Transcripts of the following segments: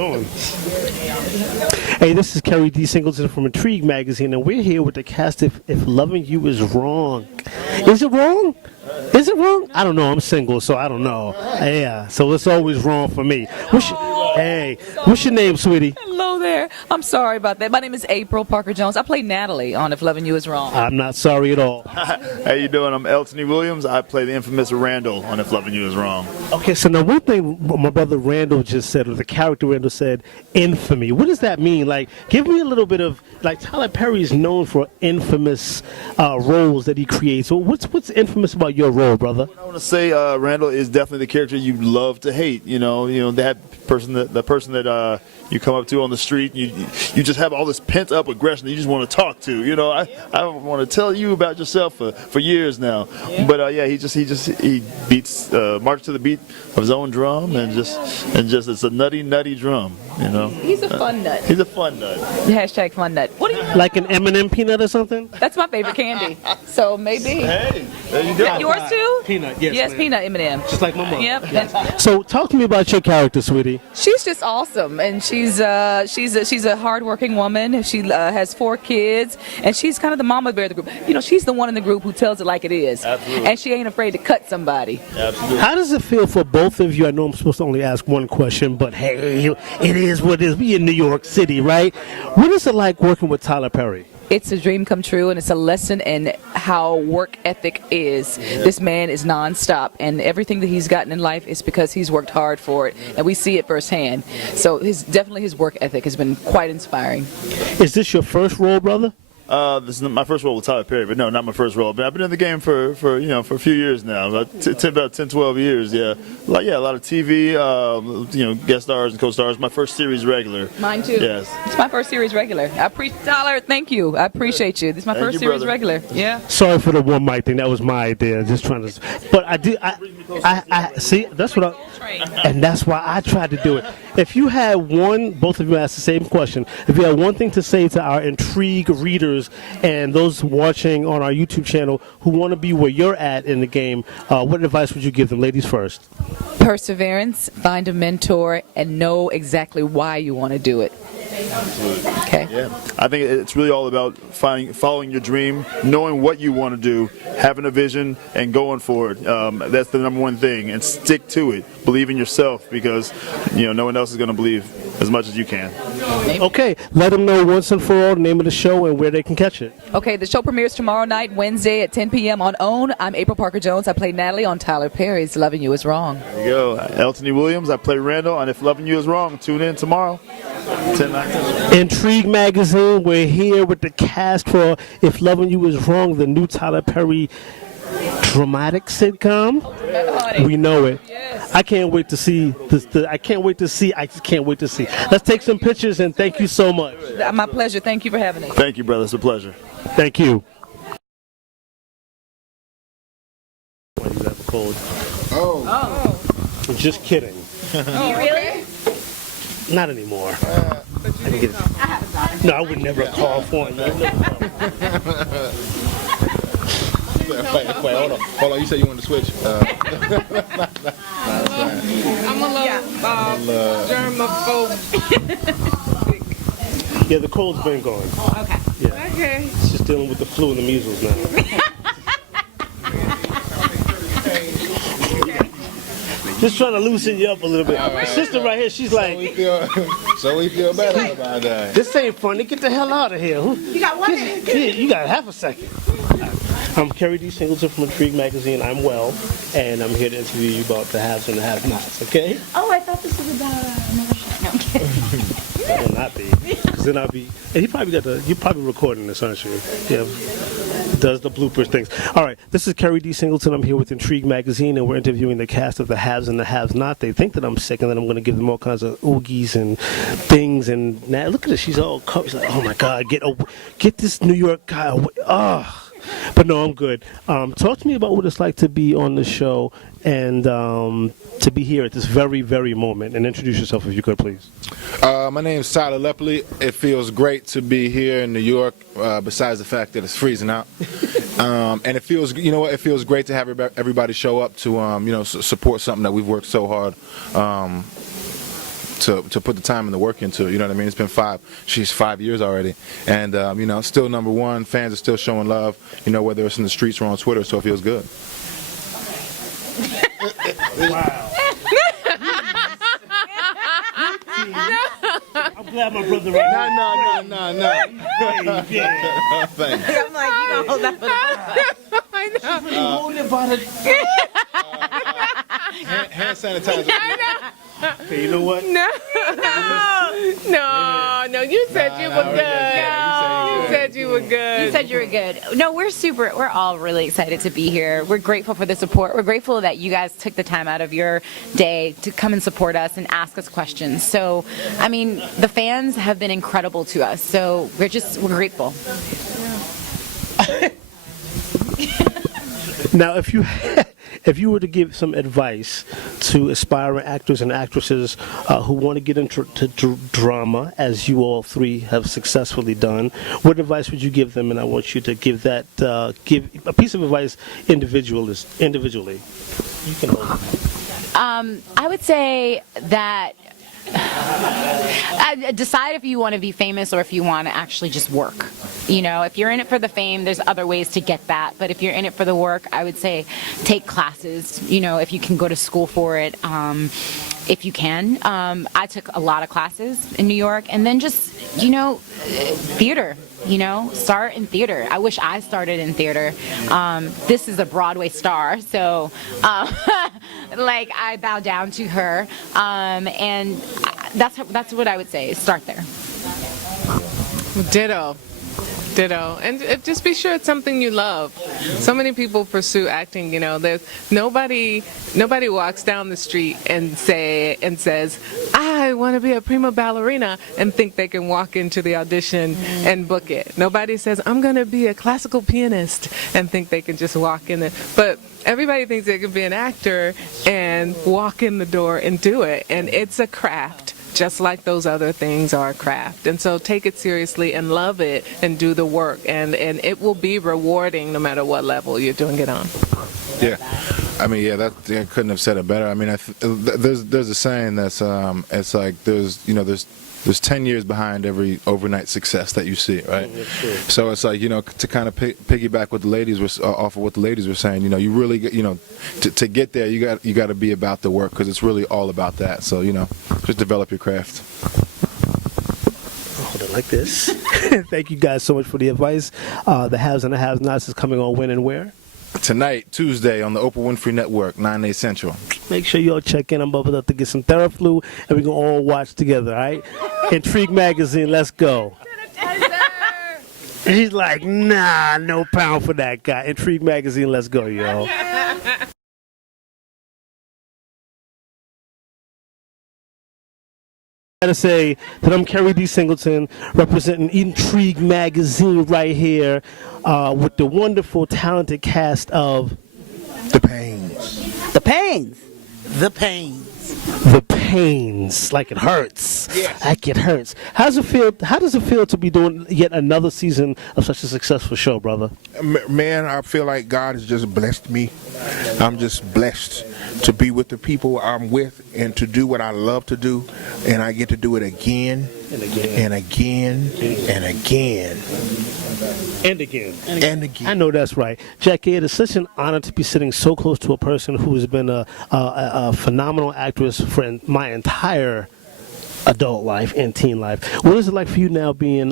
going? Hey, this is Keri D. Singleton from Entrigue magazine, and we're here with the cast of If Loving You Is Wrong. Is it wrong? Is it wrong? I don't know. I'm single, so I don't know. Yeah, so it's always wrong for me. What's your name, sweetie? Hello there. I'm sorry about that. My name is April Parker Jones. I play Natalie on If Loving You Is Wrong. I'm not sorry at all. How you doing? I'm Eltony Williams. I play the infamous Randall on If Loving You Is Wrong. Okay, so now one thing my brother Randall just said, or the character Randall said, infamy. What does that mean? Like, give me a little bit of, like, Tyler Perry is known for infamous roles that he creates. So what's infamous about your role, brother? I want to say Randall is definitely the character you love to hate. You know that person that you come up to on the street. You just have all this pent up aggression that you just want to talk to. You know, I want to tell you about yourself for years now. Yeah. But yeah, he beats marches to the beat of his own drum, and just it's a nutty drum. You know, he's a fun nut. He's a fun nut. Hashtag fun nut. What do you like an M&M peanut or something? That's my favorite candy. So maybe. Hey, there you go. Yours too? Peanut, yes. Yes, peanut M&M. Just like my mom. Yep. Yeah. So talk to me about your character, sweetie. She's just awesome, and she's a hardworking woman. She has 4 kids, and she's kind of the mama bear of the group. You know, she's the one in the group who tells it like it is. Absolutely. And she ain't afraid to cut somebody. Absolutely. How does it feel for both of you? I know I'm supposed to only ask one question, but hey, it is what it is. We in New York City, right? What is it like working with Tyler Perry? It's a dream come true, and it's a lesson in how work ethic is. Yeah. This man is nonstop, and everything that he's gotten in life is because he's worked hard for it, and we see it firsthand. So definitely his work ethic has been quite inspiring. Is this your first role, brother? This is my first role with Tyler Perry, but no, not my first role. But I've been in the game for a few years now, about 10, 12 years. Yeah, a lot of TV, guest stars and co-stars. My first series regular. Mine too. Yes, it's my first series regular. Tyler, thank you. I appreciate you. This is my first series regular. Yeah. Sorry for the one mic thing. That was my idea. Just trying to. But I see. That's what and that's why I tried to do it. If you had both of you asked the same question. If you had one thing to say to our Entrigue readers and those watching on our YouTube channel who want to be where you're at in the game, what advice would you give them? Ladies first. Perseverance, find a mentor, and know exactly why you want to do it. Absolutely. Okay. Yeah, I think it's really all about following your dream, knowing what you want to do, having a vision, and going for it. That's the number one thing, and stick to it. Believe in yourself, because no one else is going to believe as much as you can. Okay, let them know once and for all the name of the show and where they can catch it. Okay, the show premieres tomorrow night, Wednesday at 10 p.m. on OWN. I'm April Parker Jones. I play Natalie on Tyler Perry's Loving You Is Wrong. There you go. Eltony Williams. I play Randall on If Loving You Is Wrong. Tune in tomorrow. 10/9. Intrigue magazine. We're here with the cast for If Loving You Is Wrong, the new Tyler Perry dramatic sitcom. We know it. Yes. I can't wait to see this. I just can't wait to see. Let's take some pictures, and thank you so much. My pleasure. Thank you for having us. Thank you, brother. It's a pleasure. Thank you. Why do you have a cold? Oh. I'm just kidding. Oh, really? Not anymore. I didn't get it. No, I would never call for it. Wait, hold on. You said you wanted to switch. I'm a little germaphobe. Yeah, the cold's been going. Okay. Yeah. Okay. It's just dealing with the flu and the measles now. Just trying to loosen you up a little bit. My sister right here, she's like... So we feel better about that. This ain't funny. Get the hell out of here. You got 1 minute. Yeah, you got half a second. I'm Keri D. Singleton from Entrigue magazine. I'm well, and I'm here to interview you about the haves and the have-nots, okay? Oh, I thought this was about another show. No, I'm kidding. That will not be. Because then I'll be... And you're probably recording this, aren't you? Yeah. Does the bloopers things. All right, this is Keri D. Singleton. I'm here with Entrigue magazine, and we're interviewing the cast of the haves and the have-not. They think that I'm sick, and then I'm going to give them all kinds of oogies and things. And now look at her. She's all covered. She's like, oh, my God, get this New York guy away. Oh. But no, I'm good. Talk to me about what it's like to be on the show and to be here at this very, very moment. And introduce yourself if you could, please. My name is Tyler Lesley. It feels great to be here in New York, besides the fact that it's freezing out. And it feels, it feels great to have everybody show up to, support something that we've worked so hard to put the time and the work into it. You know what I mean? It's been she's 5 years already, and you know, still #1. Fans are still showing love. You know, whether it's in the streets or on Twitter, so it feels good. Wow. I'm glad my brother right now. No. Thanks. I'm like, you gonna hold that for the I know. Really holding it by the... Hand sanitizer. Hey, you know what? No. You said you were good. You said you were good. You said you were good. No, we're all really excited to be here. We're grateful for the support. We're grateful that you guys took the time out of your day to come and support us and ask us questions. So, I mean, the fans have been incredible to us. So we're grateful. Now, if you were to give some advice to aspiring actors and actresses who want to get into drama, as you all three have successfully done, what advice would you give them? And I want you to give a piece of advice individually. You can hold it. I would say that decide if you want to be famous or if you want to actually just work. You know, if you're in it for the fame, there's other ways to get that. But if you're in it for the work, I would say take classes, you know, if you can go to school for it, if you can. I took a lot of classes in New York, and then just, you know, theater. You know, start in theater. I wish I started in theater. This is a Broadway star, so like I bow down to her, and that's what I would say. Start there. Ditto. And just be sure it's something you love. So many people pursue acting, you know. There's nobody walks down the street and says, I want to be a prima ballerina, and think they can walk into the audition and book it. Nobody says, I'm going to be a classical pianist, and think they can just walk in there. But everybody thinks they can be an actor and walk in the door and do it. And it's a craft, just like those other things are a craft. And so take it seriously and love it and do the work. And it will be rewarding no matter what level you're doing it on. Yeah. I mean, yeah, I couldn't have said it better. I mean, there's a saying that's it's like there's 10 years behind every overnight success that you see, right? So it's like, you know, to kind of piggyback what the ladies were off of what the ladies were saying, you know, you really, you know, to get there, you got to be about the work, because it's really all about that. So, you know, just develop your craft. Hold it like this. Thank you guys so much for the advice. The Haves and the Have-Nots is coming on when and where? Tonight, Tuesday, on the Oprah Winfrey Network, 9, 8 Central. Make sure y'all check in. I'm bubbling up to get some Theraflu, and we can all watch together, all right? Intrigue Magazine, let's go. And he's like, nah, no pound for that guy. Intrigue Magazine, let's go, y'all. I gotta say that I'm Keri D. Singleton, representing Intrigue Magazine right here with the wonderful, talented cast of The Paynes. The Paynes. The Paynes. The Paynes, like it hurts. Yes. Like it hurts. How does it feel to be doing yet another season of such a successful show, brother? Man, I feel like God has just blessed me. I'm just blessed to be with the people I'm with and to do what I love to do, and I get to do it again and again and again and again. And again. And again. I know that's right. Jackee, it is such an honor to be sitting so close to a person who has been a phenomenal actress for my entire adult life and teen life. What is it like for you now being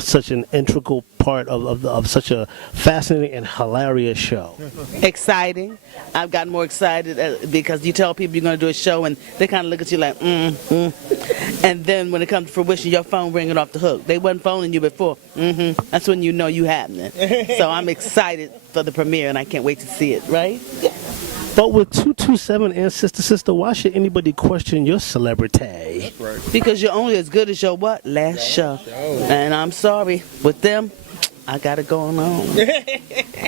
such an integral part of such a fascinating and hilarious show? Exciting. I've gotten more excited because you tell people you're going to do a show and they kind of look at you like, And then when it comes to fruition, your phone ringing off the hook. They wasn't phoning you before. That's when you know you happening. So I'm excited for the premiere and I can't wait to see it, right? But with 227 and Sister, why should anybody question your celebrity? That's right. Because you're only as good as your what? Last show. And I'm sorry, with them, I got it going on.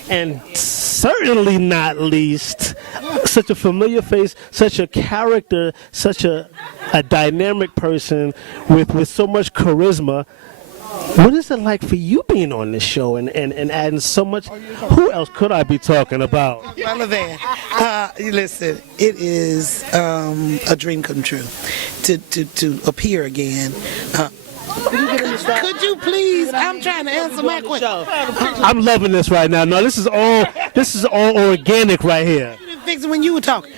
And certainly not least, such a familiar face, such a character, such a dynamic person with so much charisma, What is it like for you being on this show and adding so much? Who else could I be talking about? Well, LaVan, listen, it is a dream come true to appear again. Could you please? I'm trying to answer my question. I'm loving this right now. No, this is all organic right here. Fix it when you were talking.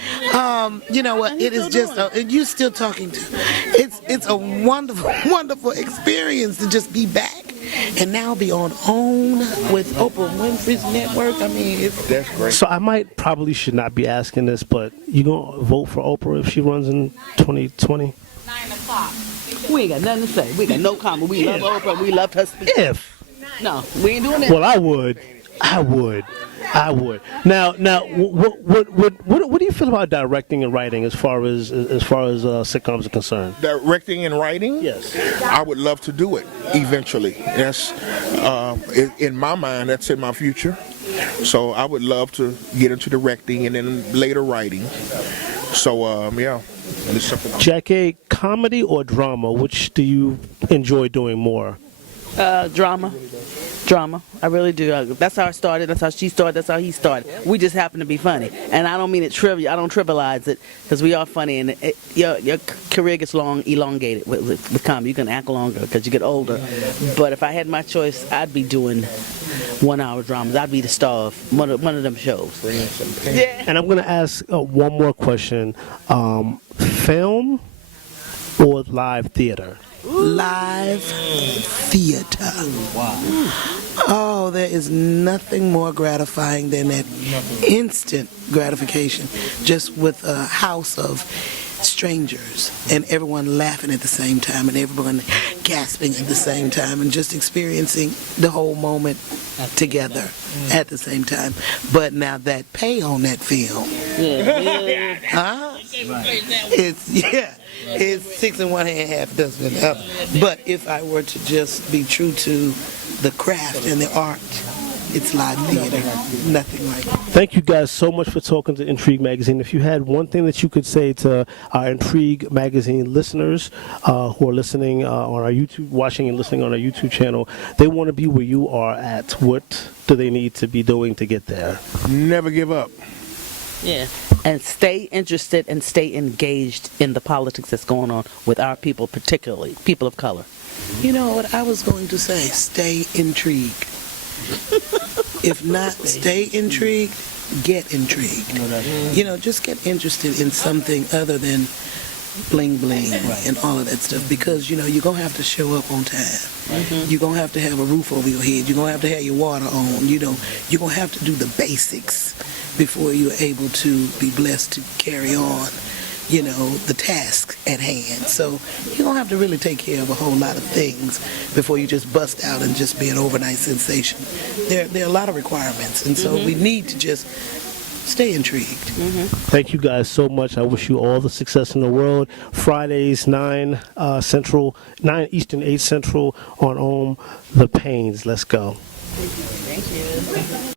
You know what? It is just you still talking to. It's a wonderful, wonderful experience to just be back and now be on OWN with Oprah Winfrey's network. I mean, That's great. So I probably should not be asking this, but you gonna vote for Oprah if she runs in 2020? 9 o'clock. We ain't got nothing to say. We got no comment. We love Oprah. We love her speech. If. No, we ain't doing that. Well, I would. Now, what do you feel about directing and writing as far as sitcoms are concerned? Directing and writing? Yes. I would love to do it eventually. That's in my mind. That's in my future. So I would love to get into directing and then later writing. So yeah. It's something. Jackee, comedy or drama? Which do you enjoy doing more? Drama. I really do. That's how I started. That's how she started. That's how he started. We just happen to be funny, and I don't mean it trivial. I don't trivialize it because we are funny, and your career gets elongated with comedy. You can act longer because you get older. But if I had my choice, I'd be doing 1 hour dramas. I'd be the star of one of them shows. Yeah. And I'm going to ask one more question: film or live theater? live theater. Wow. Oh, there is nothing more gratifying than that instant gratification, just with a house of strangers and everyone laughing at the same time and everyone gasping at the same time and just experiencing the whole moment together at the same time. But now that pay on that film, it's 6 in one hand, half dozen in the other. But if I were to just be true to the craft and the art, it's live theater, nothing like it. Thank you guys so much for talking to Entrigue Magazine. If you had one thing that you could say to our Entrigue Magazine listeners who are listening on our YouTube, watching and listening on our YouTube channel, they want to be where you are at. What do they need to be doing to get there? Never give up. Yeah. And stay interested and stay engaged in the politics that's going on with our people, particularly people of color. You know what I was going to say? Stay intrigued. If not, stay intrigued, get intrigued. You know, just get interested in something other than bling bling and all of that stuff, because, you know, you're going to have to show up on time. You're going to have a roof over your head. You're going to have your water on. You know, you're going to have to do the basics before you're able to be blessed to carry on, you know, the task at hand. So you're going to have to really take care of a whole lot of things before you just bust out and just be an overnight sensation. There are a lot of requirements, and so we need to just stay intrigued. Thank you guys so much. I wish you all the success in the world. Fridays, 9 Central, 9 Eastern, 8 Central on OWN, the Paynes. Let's go. Thank you.